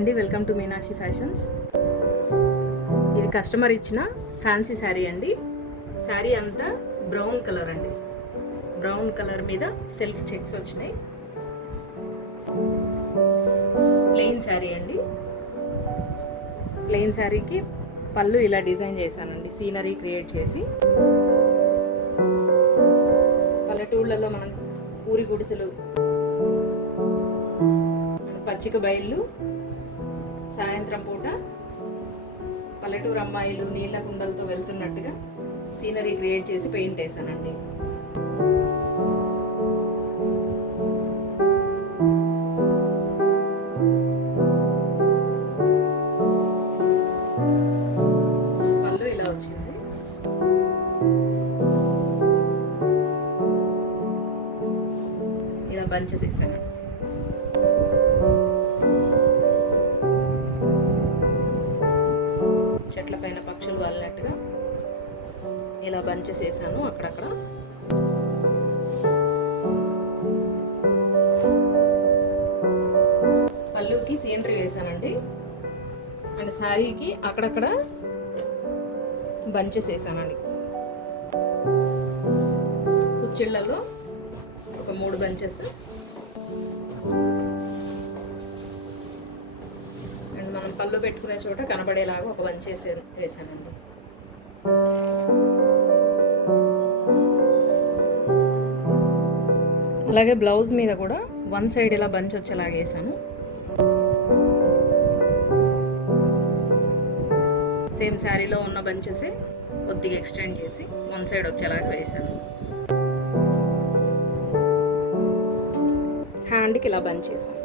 అండి, welcome to Meenakshi fashions. ఇది customer ఇచ్చిన ఫ్యాన్సీ శారీ అండి. శారీ అంతా బ్రౌన్ కలర్ అండి. బ్రౌన్ కలర్ మీద సెల్ఫ్ చెక్స్ వచ్చినాయి. ప్లెయిన్ శారీ అండి. ప్లెయిన్ శారీకి పళ్ళు ఇలా డిజైన్ చేశానండి, సీనరీ క్రియేట్ చేసి. పల్లెటూళ్ళలో మనం పూరి గుడిసెలు, పచ్చిక బయళ్ళు, సాయంత్రం పూట పల్లెటూరు అమ్మాయిలు నీళ్ళ కుండలతో వెళ్తున్నట్టుగా సీనరీ క్రియేట్ చేసి పెయింట్ వేసానండి. పళ్ళు ఇలా వచ్చింది. ఇలా బంచెస్ వేసాను. చెట్ల పైన పక్షులు వాలినట్టుగా ఇలా బంచెస్ వేసాను అక్కడక్కడ. పళ్ళుకి సీనరీ వేసానండి. అండ్ శారీకి అక్కడక్కడ బంచెస్ వేసానండి. కుచ్చిళ్ళలో ఒక 3 బంచెస్, మనం పళ్ళు పెట్టుకునే చోట కనబడేలాగా ఒక బంచ్ వేసానండి. అలాగే బ్లౌజ్ మీద కూడా వన్ సైడ్ ఇలా బంచ్ వచ్చేలాగా వేసాను. సేమ్ శారీలో ఉన్న బంచెసే కొద్దిగా ఎక్స్టెండ్ చేసి వన్ సైడ్ వచ్చేలాగా వేసాను. హ్యాండ్కి ఇలా బంచ్ చేసాను.